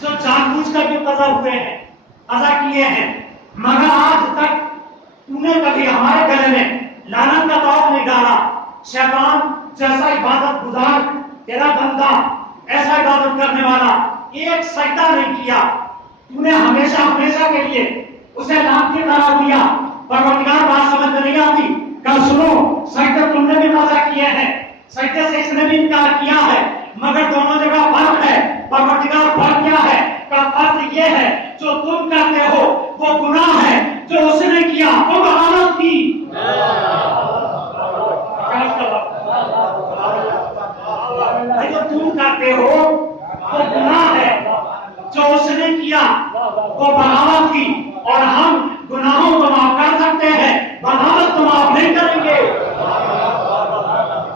جو جان بوجھ کر بھی قضا ہوئے ہیں، قضا کیے ہیں، مگر آج تک تو نے کبھی ہمارے گلے میں لعنت کا طوق نہیں ڈالا۔ شیطان جیسا عبادت گزار تیرا بندہ، ایسا عبادت کرنے والا ایک سجدہ نہیں کیا، تو نے ہمیشہ ہمیشہ کے لیے اسے لعنتی قرار دیا۔ پروردگار بات سمجھ میں نہیں آتی؟ کل سنو، سجدے تم نے بھی قضا کیے ہیں، سجدے سے اس نے بھی انکار کیا ہے، مگر دونوں جگہ فرق ہے۔ پروردگار فرق کیا ہے؟ کا فرق یہ ہے جو تم کرتے ہو وہ گناہ ہے، جو اس نے کیا وہ بغاوت کی۔ جو تم کرتے ہو وہ گناہ ہے، جو اس نے کیا وہ بغاوت کی، اور ہم گناہوں کو معاف کر سکتے ہیں، بغاوت کو معاف نہیں کریں گے۔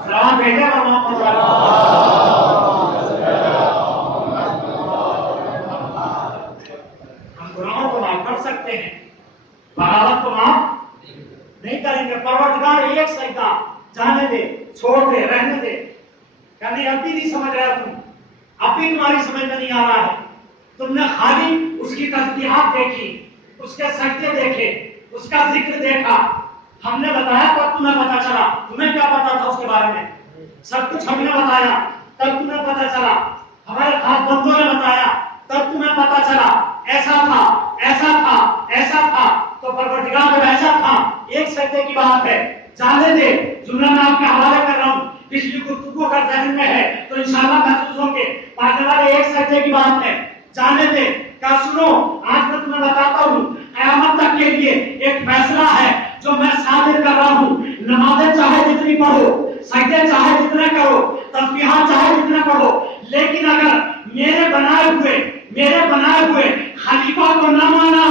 سلام بھیجے ہم گناہوں کو معاف کر سکتے ہیں، بغاوت کو معاف نہیں کریں گے۔ پروردگار ایک سجدہ جانے دے، چھوڑ دے، رہنے دے، یعنی اب بھی نہیں سمجھ رہا تم، اب بھی تمہاری سمجھ میں نہیں آ رہا ہے۔ تم نے خالی اس کی تسبیحات دیکھی، اس کے سجدے دیکھے، اس کا ذکر دیکھا، ہم نے بتایا تب تمہیں پتا چلا۔ تمہیں کیا پتا تھا اس کے بارے میں؟ سب کچھ ہم نے بتایا تب تمہیں پتا چلا، ہمارے خاص بندوں نے بتایا تب تمہیں پتا چلا، ایسا تھا، ایسا تھا، ایسا تھا۔ تو پروردگار جب ایسا تھا، ایک سجدے کی بات ہے، جانے دے۔ جملہ میں آپ کے حوالے کر رہا ہوں، پچھلی گفتگو کا ذہن میں ہے تو انشاءاللہ محسوس ہوں گے، پانے والے ایک سجدے کی بات ہے، جانے دے۔ کیا سنو، آج میں تمہیں بتاتا ہوں، قیامت تک کے لیے ایک فیصلہ ہے جو میں صادر کر رہا ہوں۔ نمازیں چاہے جتنی پڑھو، سجدے چاہے جتنے کرو، تسبیحات چاہے جتنے پڑھو، لیکن اگر میرے بنائے ہوئے خلیفہ کو نہ مانا،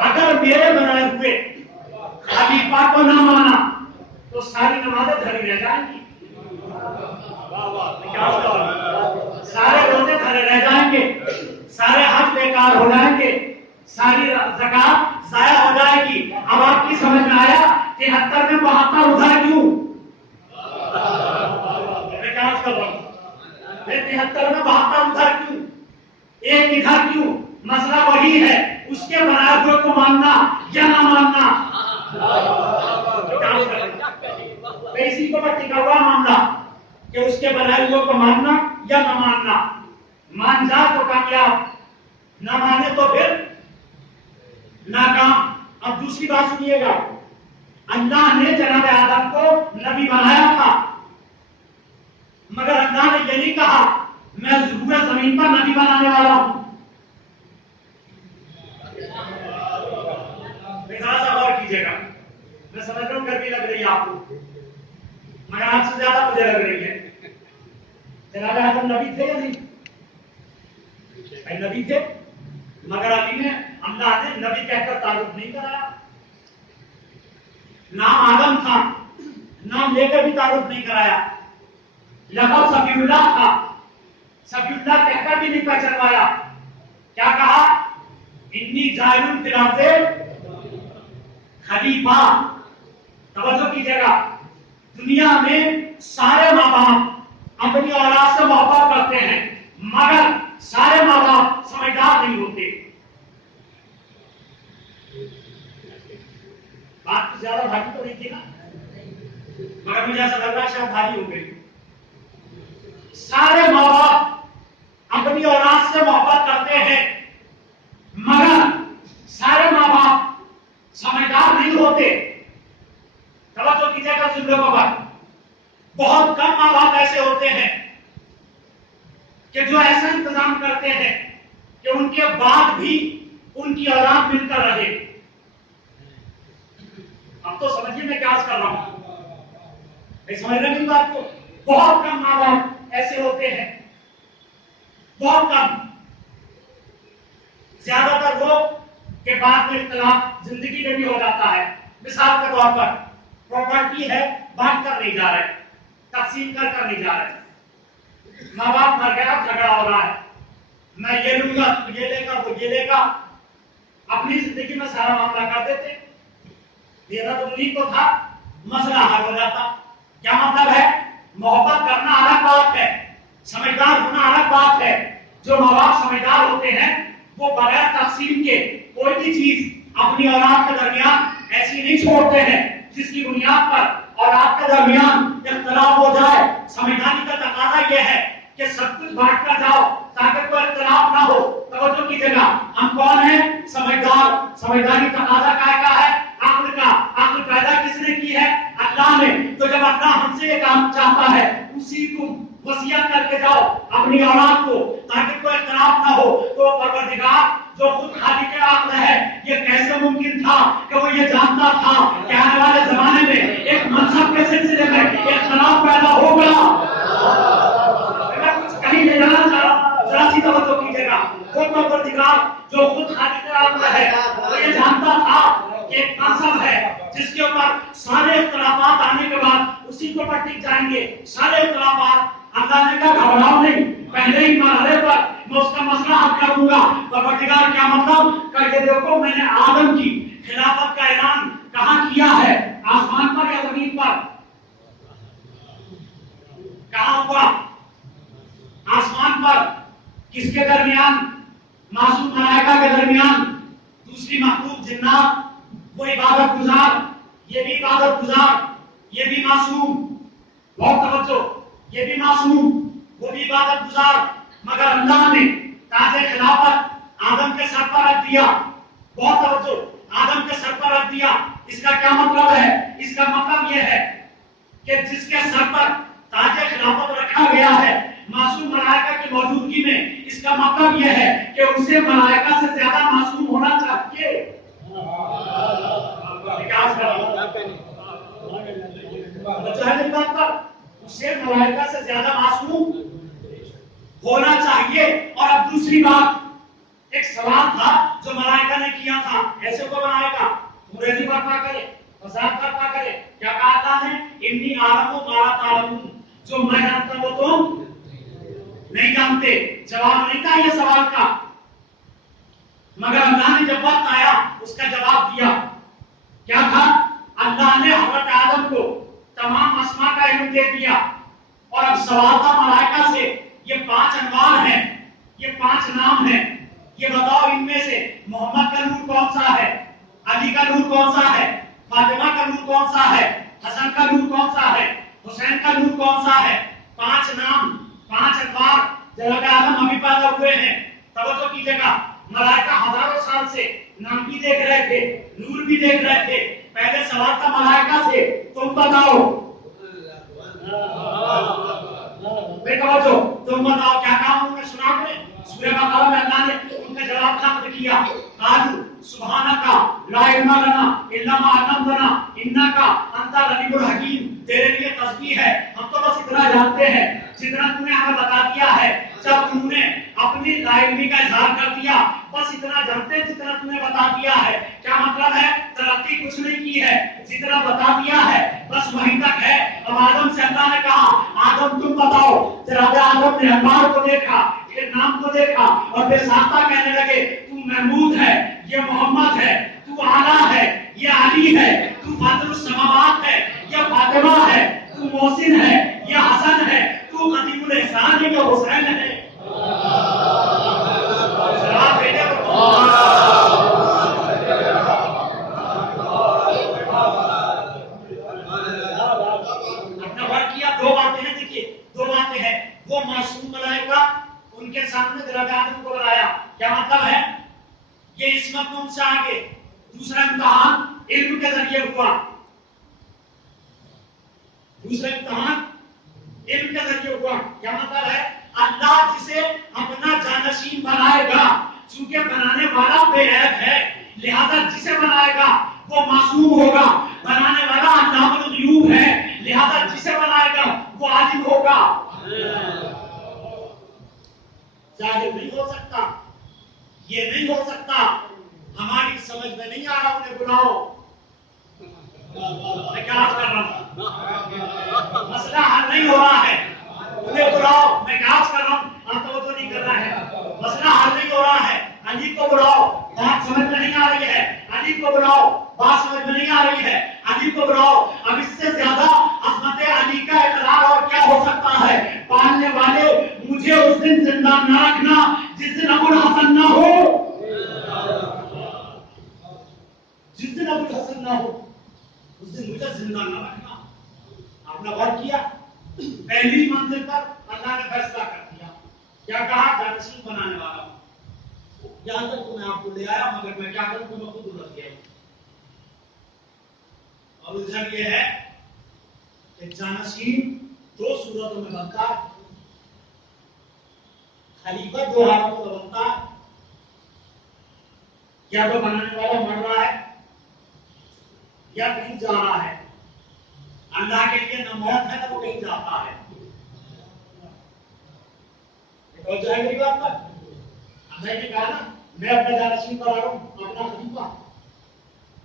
اگر میرے بنائے ہوئے خلیفہ کو نہ مانا تو ساری نمازیں دھری رہ جائیں گی، سارے روزے دھرے رہ جائیں گے، سارے حج بیکار ہو جائیں گے، ساری زکات ضائع ہو جائے گی۔ اب آپ کی سمجھ میں آیا 73 میں 72 ادھر کیوں؟ میں کیا کر رہا ہوں؟ 73 میں 72 ادھر کیوں؟ ایک ادھر کیوں؟ مسئلہ وہی ہے، اس کے بنائے ہوئے کو ماننا یا نہ ماننا۔ اسی کو میں ٹکا ہوا معاملہ کہ اس کے بنائے ہوئے کو ماننا یا نہ ماننا۔ مان جا تو کامیاب، نہ مانے تو پھر ناکام۔ اب دوسری بات سنیے گا، اللہ نے جناب آدم کو نبی بنایا تھا، مگر اللہ نے یہ نہیں کہا میں ظہور زمین پر نبی بنانے والا ہوں۔ ذرا سا غور کیجیے گا، میں سمجھ رہا ہوں گرمی لگ رہی ہے آپ کو، مگر آپ سے زیادہ مجھے لگ رہی ہے۔ جناب آدم نبی تھے یا نہیں؟ نبی تھے، مگر ابھی نے اللہ نے نبی کہہ کر تعارف نہیں کرایا۔ نام آدم تھا، نام لے کر بھی تعارف نہیں کرایا۔ لقب صفی اللہ تھا، صفی اللہ کہہ کر بھی نہیں پہچانوایا۔ کیا کہا؟ انی جاعل فی الارض خلیفہ۔ توجہ کیجیے گا، دنیا میں سارے ماں باپ اپنی اولاد سے محبت کرتے ہیں، مگر سارے ماں باپ سمجھدار نہیں ہوتے۔ بات تو زیادہ بھاری تو نہیں تھی نا، مگر مجھے ایسا لگ رہا ہے شاید بھاری ہو گئی۔ سارے ماں باپ اپنی اولاد سے محبت کرتے ہیں، مگر سارے ماں باپ سمجھدار نہیں ہوتے۔ توجہ کیجیے گا جملے پر، بہت کم ماں باپ ایسے ہوتے ہیں کہ جو ایسا انتظام کرتے ہیں کہ ان کے بعد بھی ان کی اولاد مل کر رہے۔ اب تو سمجھیے میں کیا عرض کر رہا ہوں، نہیں سمجھ رہے میری بات کو؟ بہت کم ماں باپ ایسے ہوتے ہیں، بہت کم۔ زیادہ تر وہ کہ بعد میں اختلاف زندگی میں بھی ہو جاتا ہے۔ مثال کے طور پر پراپرٹی ہے، بانٹ کر نہیں جا رہے، تقسیم کر نہیں جا رہے، ماں باپ مر گیا، جھگڑا ہو رہا ہے، میں یہ لوں گا تو یہ لے گا، وہ یہ لے گا، اپنی زندگی میں سارا معاملہ کر دیتے۔ میرا تو امید تو تھا مسئلہ حل ہو جاتا. کیا مطلب ہے؟ محبت کرنا الگ بات ہے، سمجھدار ہونا الگ بات ہے. جو ماں باپ سمجھدار ہوتے ہیں وہ بغیر تقسیم کے کوئی بھی چیز اپنی اولاد کے درمیان ایسی نہیں چھوڑتے ہیں جس کی بنیاد پر اولاد کے درمیان اختلاف ہو جائے. سمجھداری کا تقاضا یہ ہے کہ سب کچھ بانٹ کر جاؤ تاکہ کوئی اختلاف نہ ہو. توجہ کیجیے گا، ہم کون ہیں؟ سمجھدار. سمجھداری تقاضا کا ہے؟ عقل کا. عقل پیدا کس نے کی ہے؟ اللہ نے. تو جب اللہ ہم سے یہ کام چاہتا ہے اسی کو وصیت کر کے جاؤ اپنی اولاد کو تاکہ کوئی اختلاف نہ ہو. تو پروردگار جو خود خالق عقل ہے، یہ کیسے ممکن تھا کہ وہ یہ جانتا تھا کہ آنے والے زمانے میں ایک مذہب کے سلسلے میں اختلاف پیدا ہوگا. میں کچھ کہیں لے جانا چاہ رہا ہوں، ذرا سی توجہ کیجیے گا. وہ پروردگار جو خود خالق عقل ہے وہ یہ جانتا تھا کہ ایک مذہب ہے جس کے اوپر سارے اختلافات آنے کے بعد اسی کے اوپر ٹک جائیں گے سارے اختلافات. اللہ نے کہا گھبراؤ نہیں، پہلے ہی مرحلے پر میں اس کا مسئلہ حل کروں گا. پروردگار کیا مطلب؟ کہ یہ دیکھو میں نے آدم کی خلافت کا اعلان کہاں کیا ہے؟ آسمان پر یا زمین پر؟ کہاں ہوا؟ آسمان پر. کس کے درمیان؟ معصوم ملائکہ کے درمیان. دوسری مخلوق جنات وہ عبادت گزار، یہ بھی عبادت گزار، یہ بھی معصوم. بہت توجہ، یہ بھی معصوم وہ بھی عبادت گزار. مگر اللہ نے تاج خلافت آدم کے سر پر رکھ دیا. بہت توجہ، آدم کے سر پر رکھ دیا. اس کا کیا مطلب ہے؟ اس کا مطلب یہ ہے کہ جس کے سر پر تاج خلافت رکھا گیا ہے معصوم ملائکہ کی موجودگی میں، اس کا مطلب یہ ہے کہ اسے ملائکہ سے زیادہ معصوم ہونا چاہیے. اسے ملائکہ سے زیادہ معصوم ہونا چاہیے. اور اب دوسری بات، ایک سوال تھا جو ملائکہ نے کیا تھا، ایسے کو ملائکہ انگریزی برپا کرے، فساد برپا کرے. کیا کہا تھا نے؟ انی عالم و مالا تعلمون، جو میں جانتا وہ تم نہیں جانتے. جواب نہیں تھا یہ سوال کا، مگر اللہ نے جب وقت آیا اس کا جواب دیا. کیا تھا؟ اللہ نے حضرت آدم کو تمام اسماء کا علم دے دیا. اور اب سوال تھا ملائکہ سے، یہ 5 انوار ہیں، یہ 5 نام ہیں، یہ بتاؤ ان میں سے محمد کا نور کون سا ہے، علی کا نور کون سا ہے، فاطمہ کا نور کون سا ہے، حسن کا نور کون سا ہے، حسین کا نور کون سا ہے. 5 نام، 5 انوار. جناب آدم ابھی پیدا ہوئے ہیں. توجہ کیجیے گا، ملائکہ ہزاروں سال سے نام بھی دیکھ رہے تھے، نور بھی دیکھ رہے تھے. پہلے سوال تھا ملائکہ سے، تم بتاؤ، بے توجہ، تم بتاؤ کیا کام انہوں نے سنا. اپنے سورہ بقرہ میں اللہ نے ان کا جواب نقل کیا. قالوا سبحانک لا علم لنا الا ما علمتنا انک انت العلیم الحکیم. تیرے لیے تسبیح ہے، ہم تو بس اتنا جانتے ہیں جتنا تم نے ہمیں بتا دیا ہے. جب انہوں نے اپنی لا علمی کا اظہار کر دیا، بس اتنا جانتے ہیں جتنا تم نے بتا دیا ہے. کیا مطلب ہے؟ ترقی کچھ نہیں کی ہے، جتنا بتا دیا ہے بس وہیں تک ہے. اب آدم سے اللہ نے کہا آدم تم بتاؤ. جناب آدم نے انوار کو دیکھا، یہ نام کو دیکھا اور بے ساختہ کہنے لگے تو محمود ہے، یہ محمد ہے، تو اعلیٰ ہے، یہ علی ہے، تو فاطر السماوات ہے، یہ فاطمہ ہے، تو محسن ہے، یہ حسن ہے، تو قدیم الاحسان ہے، یہ حسین ہے. دو باتیں ہیں، دیکھیے دو باتیں ہیں. وہ معصوم ملائکہ ان کے سامنے جناب آدم کو بلایا. کیا مطلب ہے؟ یہ عصمت میں ان سے آگے. دوسرا امتحان علم کے ذریعے ہوا. دوسرا امتحان علم کے ذریعے ہوا. کیا مطلب ہے؟ اللہ جسے اپنا جانشین بنائے گا، چونکہ بنانے والا بے عیب ہے، لہذا جسے بنائے گا وہ معصوم ہوگا. بنانے والا علام الغیوب ہے، لہذا جسے بنائے گا وہ عالم ہوگا. ظاہر نہیں ہو سکتا، یہ نہیں ہو سکتا. ہماری سمجھ میں نہیں آ رہا، انہیں بلاؤ. میں کیا کر رہا ہوں؟ مسئلہ حل نہیں ہو رہا ہے، انہیں بلاؤ. میں کیا کر رہا ہوں؟ آپ توجہ نہیں کر رہا ہے. مسئلہ حل نہیں ہو رہا ہے. علی کو بلاؤ، بات سمجھ میں نہیں آ رہی ہے. علی کو بلاؤ، بات سمجھ میں نہیں آ رہی ہے. علی کو بلاؤ. اب اس उस दिन मुझे जिंदा न रखना। आपने वर्क किया, पहली मंजिल पर अल्लाह ने फैसला कर दिया, क्या कहा, जानशीन बनाने वाला हूं। यहां तक तो मैं आपको ले आया, मगर मैं क्या करूं, मैं खुद उलझ गया। और उलझन ये है कि जानशीन दो सूरतों में बनता है। खलीफा दो हालतों में बनता है, या तो बनाने वाला मर रहा है या कहीं जा रहा है। अल्लाह के लिए न मौत है न वो कहीं जाता है। तो जो है मेरी बात पर, मैंने कहा ना, मैं अपना जानशीन बना रहा हूं, अपना खलीफा।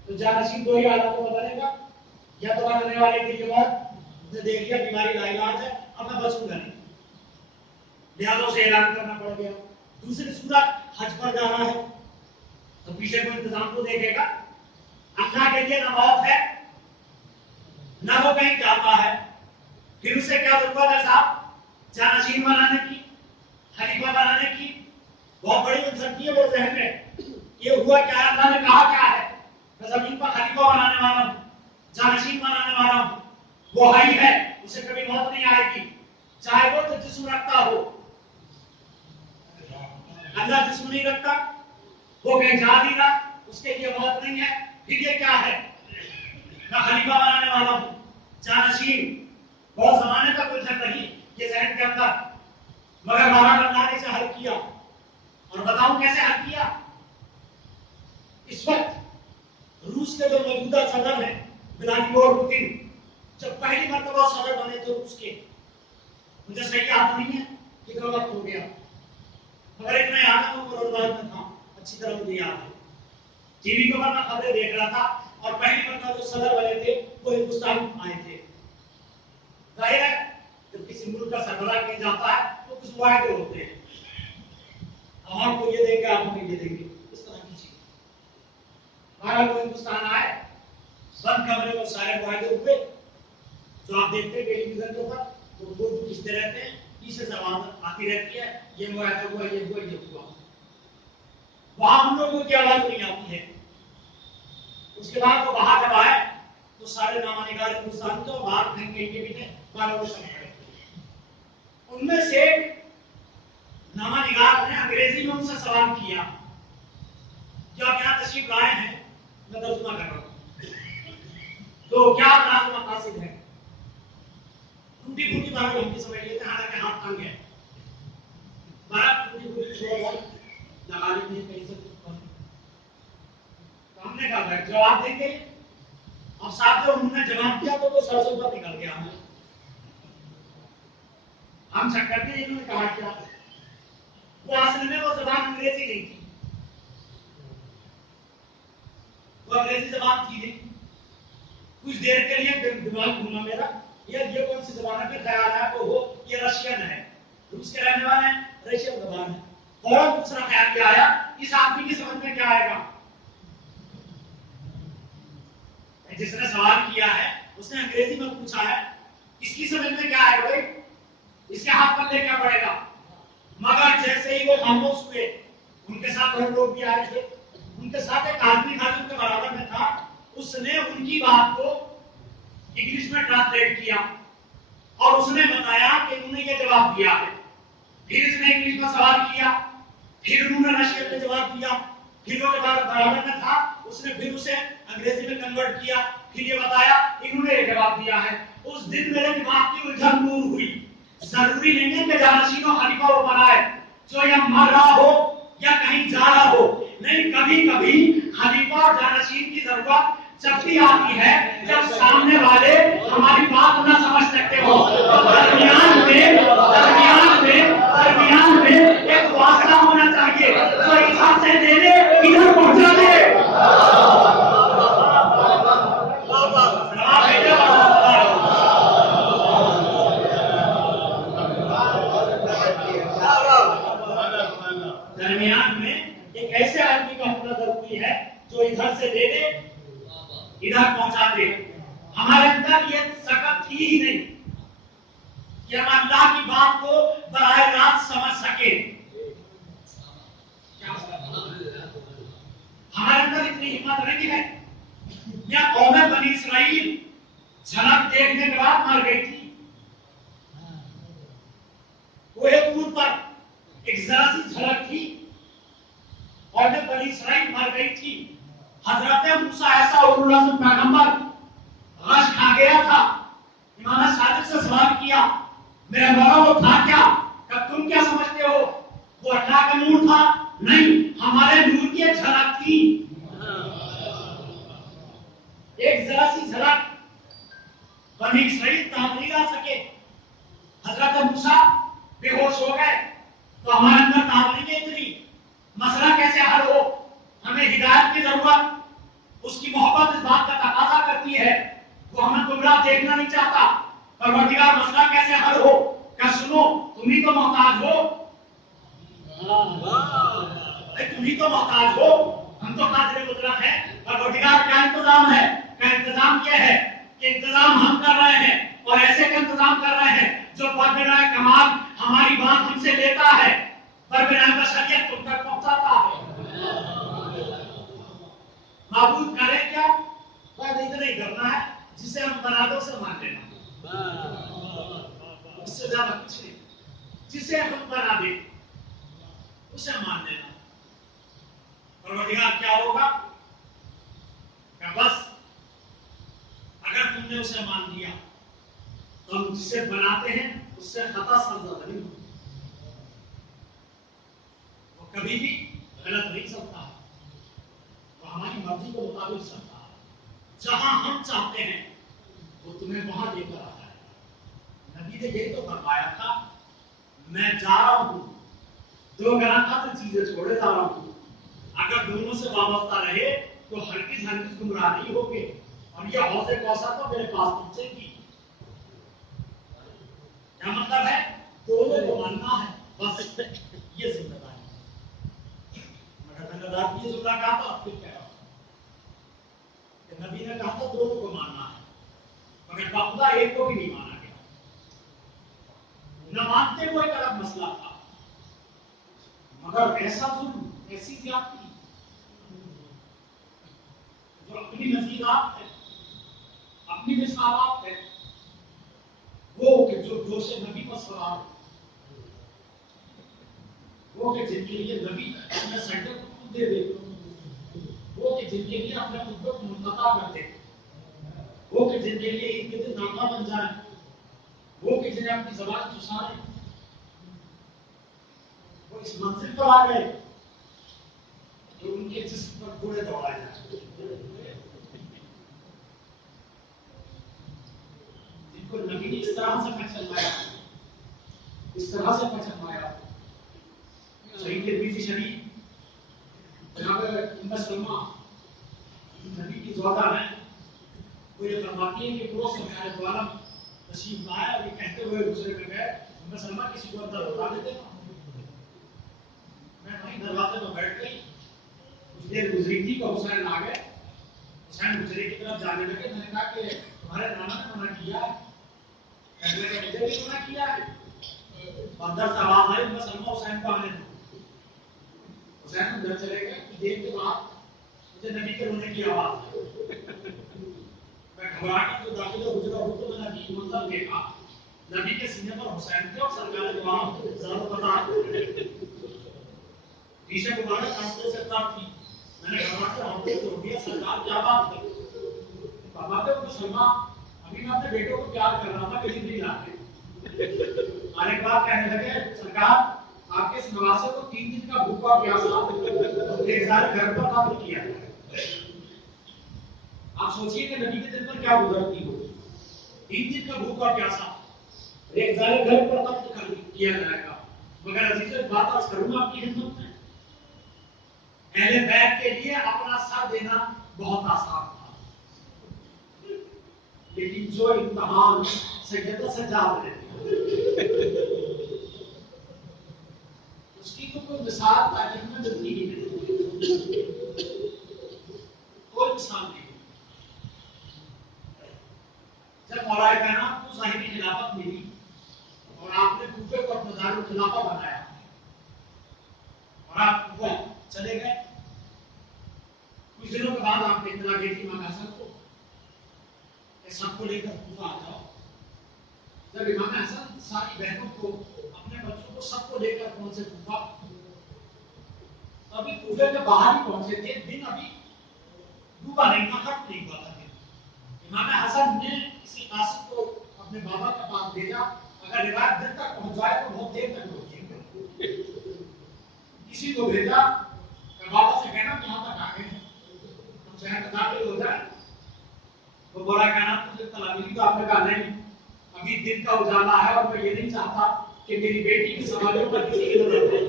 तो जानशीन दो ही हालतों में बनेगा, या तो बनने वाले के बाद उसने देख लिया बीमारी लाइलाज है, अब मैं बचूंगा नहीं, लिहाजा उसे ऐलान करना पड़ गया। दूसरी सूरत, हज पर जाना है तो पीछे को इंतजाम को देखेगा। अल्लाह के लिए न मौत है न वो कहीं जाता है, फिर उसे क्या जरूरत है साहब, जानशीन बनाने की, खलीफा बनाने की। बहुत बड़ी उलझन थी वो जहन में, ये हुआ क्या, अल्लाह ने कहा क्या है, मैं जमीन पर खलीफा बनाने वाला हूं, जानशीन बनाने वाला हूं। वो हई है, उसे कभी मौत नहीं आएगी, चाहे वो तो जिस्म रखता हो। अल्लाह जिस्म नहीं रखता, वो कहीं जा नहीं रहा, उसके लिए मौत नहीं है। फिर ये क्या है, मैं खलीफा बनाने वाला हूं, जानशीन। बहुत जमाने तक उलझन रही ये जहन के अंदर, मगर महाराज अल्लाह ने इसे हल किया। और बताऊं कैसे हल किया। इस वक्त रूस के जो मौजूदा सदर है व्लादिमीर पुतिन, जब पहली मर्तबा सदर बने थे रूस के, मुझे सही याद नहीं है कितना वक्त हो गया, मगर इतना याद है वो कोरोना में था, अच्छी तरह मुझे याद है। टीवी पर मैं खबरें देख रहा था, और पहली मर्तबा जो सदर बने थे वो हिंदुस्तान आए थे। जाहिर है जब किसी मुल्क का सरबराह कहीं जाता है तो कुछ वायदे होते हैं, हम आपको ये देंगे, आप हमें ये देंगे, इस तरह की चीज। भारत को हिंदुस्तान आए, बंद कमरे में सारे वायदे हुए, जो आप देखते हैं टेलीविजन के ऊपर, तो वो खींचते रहते हैं, पीछे से आवाज आती रहती है, ये वायदा हुआ, ये हुआ, ये हुआ। वहां हम लोगों की आवाज नहीं आती है। उसके बाद वो बाहर जब आए तो सारे नामानिगार हिंदुस्तान के और बाहर कहीं के भी थे, 12 वर्ष खड़े। उनमें से नामानिगार ने अंग्रेजी में उनसे सवाल किया, क्या आप यहां तशरीफ लाए हैं, मैं तर्जुमा कर रहा हूं, तो क्या आपका मकासद है। टूटी फूटी बात हम समझ लेते, हालांकि हाथ तंग है, बात टूटी फूटी छोड़ लगा ली कहीं से हमने कहा जवाब देंगे। अब साथ में उन्होंने जवाब दिया तो सरसों पर निकल गया। हम चक्कर में इन्होंने कहा क्या, वो असल में वो जबान अंग्रेजी नहीं थी, वो अंग्रेजी जबान थी नहीं। कुछ देर के लिए दिमाग घूमा मेरा, ये कौन सी जबान है, फिर ख्याल आया तो वो ये रशियन है, रूस के रहने वाले हैं, रशियन जबान है। फौरन दूसरा ख्याल क्या आया, इस आदमी की समझ में क्या आएगा, जिसने सवाल किया है उसने अंग्रेजी में पूछा है, इसकी समझ में क्या आएगा भाई, इसके हाथ पर ले क्या पड़ेगा। मगर जैसे ही वो खामोश हुए, उनके साथ और लोग भी आए थे, उनके साथ एक आदमी था जो उनके बराबर में था, उसने उनकी बात को इंग्लिश में ट्रांसलेट किया और उसने बताया कि उन्होंने ये जवाब दिया है। फिर इसने इंग्लिश में सवाल किया, फिर उन्होंने रशियन में जवाब दिया, फिर वो बराबर में था, उसने फिर उसे अंग्रेजी में कन्वर्ट किया, फिर ये बताया, इन्होंने ये जवाब दिया है। उस दिन मेरे दिमाग की उलझन दूर हुई। जरूरी नहीं है कि जानशीन और खलीफा वो बनाए जो या मर रहा हो या कहीं जा रहा हो, नहीं, कभी कभी खलीफा और जानशीन की जरूरत जब भी आती है जब सामने वाले हमारी बात न समझ सकते हो, तो दरमियान में एक वास्ता होना चाहिए जो इधर से दे दे, इधर पहुंचा दे। दरमियान में एक ऐसे आदमी का होना जरूरी है जो इधर से दे दे, इधर पहुंचा दे। हमारे अंदर ये सकत थी ही नहीं कि हम अल्लाह की बात को बराह रास्त समझ सके। हमारे अंदर इतनी हिम्मत नहीं है, या कौमें जब बनी इसराइल झलक देखने के बाद मर गई थी, वो एक दूर पर एक जरा सी झलक थी, और जब बनी इसराइल मर गई थी, हजरत मूसा ऐसा पैगंबर गश खा गया था। इमाम सादिक से सवाल किया, मेरा मौला वो था क्या? कब तुम क्या समझते हो? वो अल्लाह का नूर था? नहीं, हमारे नूर की एक झलक थी, एक जरा सी झलक। बनी इसराइल ताब नहीं ला सके। हजरत मूसा बेहोश हो गए, तो हमारे अंदर ताब नहीं है इतनी। मसला कैसे हल हो? हमें हिदायत की जरूरत, उसकी मोहब्बत इस बात का तकाजा करती है, वो हमें गुमराह देखना नहीं चाहता। परवरदिगार मसला कैसे हल हो? क्या सुनो, तुम ही तो मोहताज हो, तुम ही तो मोहताज हो, हम तो कादिर मुतलक है। परवरदिगार क्या इंतजाम है? क्या इंतजाम क्या है कि इंतजाम हम कर रहे हैं, और ऐसे का इंतजाम कर रहे हैं जो बरबिनाए कमाल हमारी बात हमसे लेता है, बरबिनाए बशरियत तुम तक पहुंचाता है। माबूद करे क्या? बस इतना ही करना है, जिसे हम बना दो उसे मान लेना, उससे ज्यादा कुछ नहीं। जिसे हम बना दे उसे मान लेना। परवरदिगार क्या होगा? क्या बस अगर तुमने उसे मान लिया तो हम जिसे बनाते हैं उससे खता समझा नहीं होती, वो कभी भी गलत नहीं चलता है, वो हमारी मर्जी के मुताबिक चलता है। जहां हम चाहते हैं वो तुम्हें वहां लेकर आता है। नबी ने यही तो फरमाया था, मैं जा रहा हूं, दो गलत चीजें छोड़े जा रहा हूं, अगर दोनों से वाबस्ता रहे तो हरगिज हरगिज गुमराह नहीं होगे। और ये हौज़े कौसर तो मेरे पास पहुंचेगी। क्या मतलब है? दोनों को मानना है, बस ये जिम्मेदारी। मगर मैंने रात ये जुमला कहा था, फिर कह रहा हूं कि नबी ने कहा था दोनों को मानना है, मगर बाखुदा एक को भी नहीं माना गया। न मानते वो एक अलग मसला था, मगर ऐसा जुल्म, ऐसी ज्यादती जो अपनी नजीरात है, अपनी मिसालात है, वो कि जो जोश नबी पर सवार, वो कि जिनके लिए नबी अपने सेंटर को दे दे, वो कि जिनके लिए अपने खुद को मुंतखब कर दे, वो कि जिनके लिए इनके दिन नामा बन जाए, वो कि जिन्हें अपनी जबान चुसाए, वो इस मंजिल पर आ गए तो उनके जिस्म पर घोड़े दौड़ाए जाए, जिनको नबी ने इस तरह से पहचाना, इस तरह से पहचाना। सही तिरमिज़ी शरीफ जनाब उम्मे सलमा नबी की ज़ौजा है, वो ये फरमाती है कि पड़ोस में आए द्वारा तशरीफ लाया और ये कहते हुए दूसरे में गए, उम्मे सलमा किसी को अंदर उठा देते ना। मैं वहीं दरवाजे पर बैठ गई, कुछ देर गुजरी थी तो हुसैन आ गए। हुसैन गुजरे की तरफ जाने लगे, मैंने कहा कि तुम्हारे नाना ने मना किया है? कहने लगे मुझे भी मना किया है। अंदर से आवाज आई, उम्मे सलमा हुसैन को आने दो। हुसैन अंदर चले गए, कुछ देर के बाद मुझे नबी के रोने की आवाज आई। मैं घबरा कर जो दाखिल गुजरा हूं तो मैंने नबी मंजर देखा, नबी के सीने पर हुसैन थे और सरकार के वहां जरा पता पीछे गुब्बारा रास्ते से तार थी। मैंने घबरा कर हाथ से दिया, सरकार क्या बात है? फरमाते हो सलमा, अभी मैं अपने बेटों को प्यार कर रहा था, कहीं नहीं लाते। और एक बार कहने लगे, सरकार आपके इस नवासे को 3 दिन का भूखा प्यासा एक सारे घर पर कब्र किया। आप सोचिए कि नबी के दिन पर क्या गुजरती होगी। 3 दिन का भूखा प्यासा एक सारे घर पर कब्र किया जाएगा। मगर अजीज बात आज करूंगा आपकी हिम्मत में, अहले बैत के लिए अपना सर देना बहुत आसान था, लेकिन जो इम्तिहान सैयदा से जा रहे उसकी तो कोई मिसाल तारीख में मिलती ही नहीं, कोई मिसाल नहीं। जब मौलाए कायनात को ज़ाहिरी खिलाफत मिली और आपने कूफे को अपना दारुल खिलाफा बनाया और आप कूफा चले गए, कुछ दिनों के बाद आपने इत्तला दी थी इमाम हसन को कि सबको लेकर कूफा आ जाओ। जब इमाम हसन सारी बहनों को, अपने बच्चों को सबको लेकर पहुंचे कूफा, अभी कूफे के बाहर ही पहुंचे थे, दिन अभी डूबा नहीं था, खत्म नहीं हुआ था। इमाम हसन ने किसी कासिद को अपने बाबा के पास भेजा, अगर रिवायत दिन तक पहुंच जाए तो बहुत देर तक रोकेंगे। किसी को भेजा, बाबा से कहना कि यहाँ तक आ गए, हम शहर में दाखिल हो जाए। तो बोला कहना तुझे तला मिली? तो आपने कहा नहीं, अभी दिन का उजाला है और मैं ये नहीं चाहता कि मेरी बेटी की सवालों पर किसी की नजर पड़े।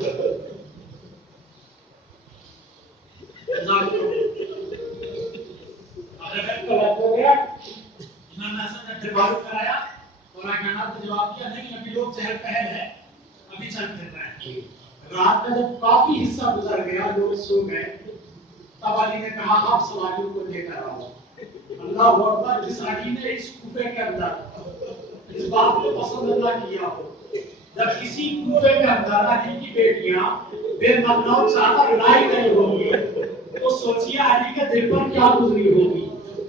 इमाम हसन ने दरबार कराया और कहना तो जवाब दिया नहीं, अभी लोग चहल पहल है, अभी चल फिर रहे हैं। रात का जब काफी हिस्सा गुजर गया, लोग सो गए, तब अली ने कहा आप सवालियों को लेकर आओ। अल्लाह अकबर, जिस अली ने इस कूफे के अंदर इस बात को पसंद न किया हो, जब किसी कूफे के अंदर अली की बेटियां बेमतलब चादर लाई गई होंगी, तो सोचिए अली के दिल पर क्या गुजरी होगी।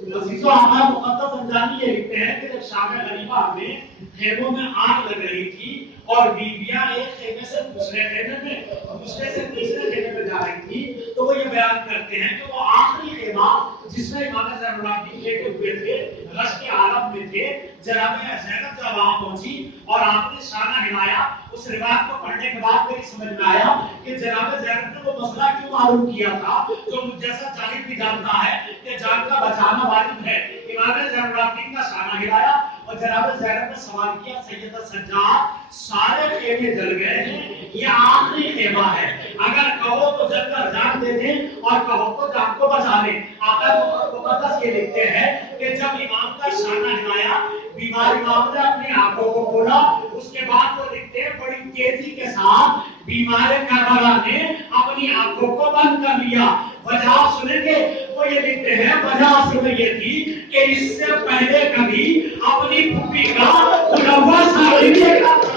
अजीजों, हमारा मुकद्दस अंजानी ये लिखते हैं कि जब शाम गरीबा में खेमों में आग लग रही थी और बीबियां एक खेमे से दूसरे खेमे में, दूसरे से तीसरे खेमे में जा रही थी, तो वो ये बयान करते हैं कि वो आखिरी खेमा जिसमें इमाम ज़ैनुल लेटे हुए थे, रश के आलम में थे, जनाब ज़ैनब जब वहां पहुंची और आपने शाना हिलाया, उस रिवायत को पढ़ने के बाद मेरी समझ में आया कि जनाब ज़ैनब ने वो मसला क्यों मालूम किया था, जो जैसा जाहिर भी जानता है कि जान का बचाना वाजिब है। इमाम ज़ैनुल का शाना हिलाया और जनाब ज़ैनब ने सवाल किया, सैयदा सज्जाद, सारे खेमे जल गए हैं, ये आखिरी खेमा है, अगर कहो तो जलकर जान दे दें और कहो तो जान को बचा लें। आका मुकद्दस ये लिखते हैं कि जब इमाम का शाना हिलाया, बीमार इमाम ने अपनी आंखों को खोला, उसके बाद वो लिखते हैं बड़ी तेजी के साथ बीमार करबला ने अपनी आंखों को बंद कर लिया। वजह सुनेंगे, वो ये लिखते हैं वजह सुने ये थी कि इससे पहले कभी अपनी पुप्पी का खुलवा साड़ी देखा था।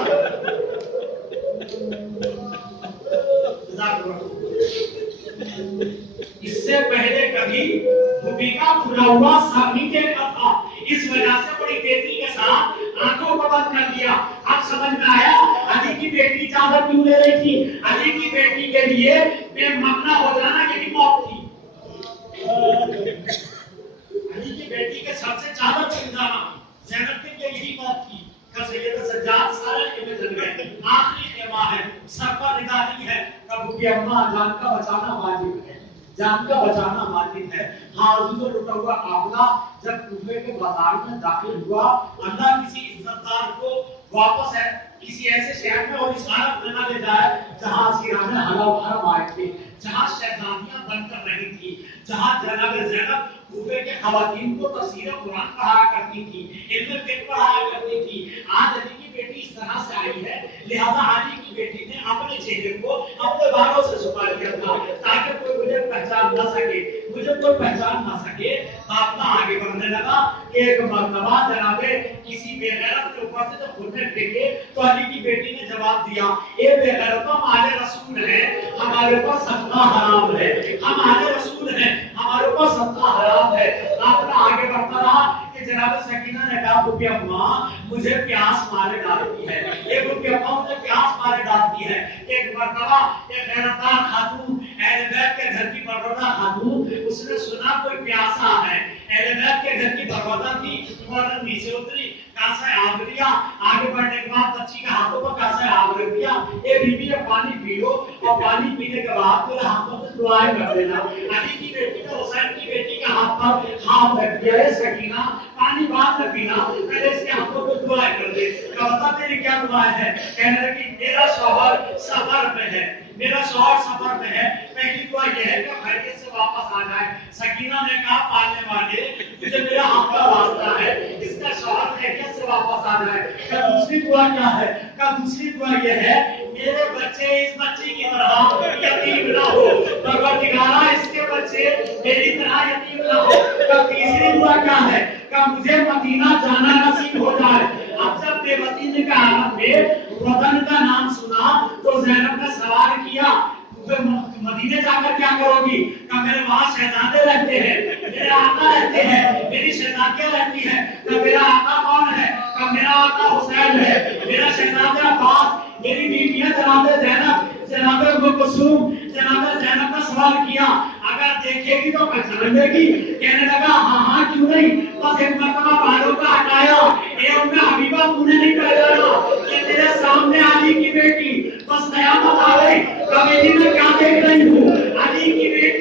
इससे पहले कभी पुप्पी का खुला हुआ साड़ी देखा था, इस वजह से बड़ी तेजी के साथ आंखों को बंद कर दिया। अब समझ में आया अली की बेटी चादर क्यों ले रही थी। अली की बेटी के लिए बेमकना हो जाना यही मौत थी। अली की बेटी के सर से चादर छिन जाना ज़ैनब के लिए यही मौत थी। सैयदा सज्जाद सारे खेमे जल गए, आखिरी खेमा है, सर पर निगाही है, कबू की अम्मा जान का बचाना वाजिब है, जान का बचाना वाजिब है। हाँ अजीजों, लुटा हुआ काफिला जब कूफे के बाजार में दाखिल हुआ, अल्लाह किसी इज्जतदार को वापस है किसी ऐसे शहर में और इस हालत में न ले जाए जहां असीरान हरम आए थे, जहां शहजादियां बनकर रही थी, जहां जनाब ज़ैनब कूफे के खवातीन को तफसीर कुरान पढ़ाया करती थी, इल्म फिक़्ह पढ़ाया करती थी। आज अली की बेटी इस तरह से आई है, लिहाजा अली की बेटी ने अपने चेहरे को अपने बालों से छुपा लिया था ताकि कोई मुझे पहचान ना सके, मुझे कोई पहचान ना सके। काफिला आगे बढ़ने लगा। एक मर्तबा जनाबे किसी बेगैरत के ऊपर से जब घुटने टेके तो अली की बेटी ने जवाब दिया, ए बेगैरतों, हमारे रसूल है, हमारे ऊपर सत्ता हराम है, हमारे रसूल है, हमारे ऊपर सत्ता हराम है। काफिला आगे बढ़ता रहा कि जनाब सकीना ने कहा, बुकी अम्मा मुझे प्यास मारे डालती है, ये बुकी अम्मा मुझे प्यास मारे डालती है। एक मर्तबा एक गैरतदार खातून अहले बैत के घर की परवरदा खातून, उसने सुना कोई प्यासा है, अहले बैत के घर की परवरदा थी, फौरन नीचे उतरी, कासा आग लिया, आगे बढ़ने के बाद बच्ची के हाथों पर कासा आग रख दिया, ए बीबी ये पानी पियो और पानी पीने के बाद मेरे हाथों से दुआएं कर देना। अली की बेटी ने हुसैन की बेटी के हाथ पर हाथ रख दिया, ए सकीना पानी बाद में पीना, पहले इसके हाथों पे दुआएं कर दे। बता तेरी क्या दुआएं है? कहने लगी मेरा शौहर सफर में है, मेरा शौहर सफर में है, पहली दुआ यह है कि खैरियत से वापस आ जाए। सकीना ने कहा, पालने वाले तुझे मेरा हक का वास्ता है, इसका शौहर खैरियत से वापस आ जाए। क्या दूसरी दुआ क्या है? क्या दूसरी दुआ यह है, मेरे बच्चे इस बच्ची की तरह यतीम ना हो, परवरदिगारा इसके बच्चे मेरी तरह यतीम ना हो। क्या तीसरी दुआ क्या है? क्या मुझे मदीना जाना नसीब हो जाए। अब जब बेवतीन के आलम में वतन का नाम सुना तो ज़ैनब ने सवाल किया, मदीने जाकर क्या करोगी? کہ میرے وہاں شہزادے رہتے ہیں، میرے آقا رہتے ہیں، میری شہزادیاں رہتی ہیں، کہ میرا آقا کون ہے؟ کہ میرا آقا حسین ہے، میرا شہزادہ عباس، میری بیویاں جناب زینب، جناب ام کلثوم، جناب زینب کا سوال کیا، اگر دیکھے گی تو پہچان لے گی؟ کہنے لگا ہاں ہاں کیوں نہیں، بس ایک مرتبہ بالوں کا ہٹایا، اے ام حبیبہ تو نے نہیں پہچانا کہ تیرے سامنے علی کی بیٹی، بس قیامت آ گئی، کبھی میں کیا دیکھ رہی ہوں، علی کی بیٹی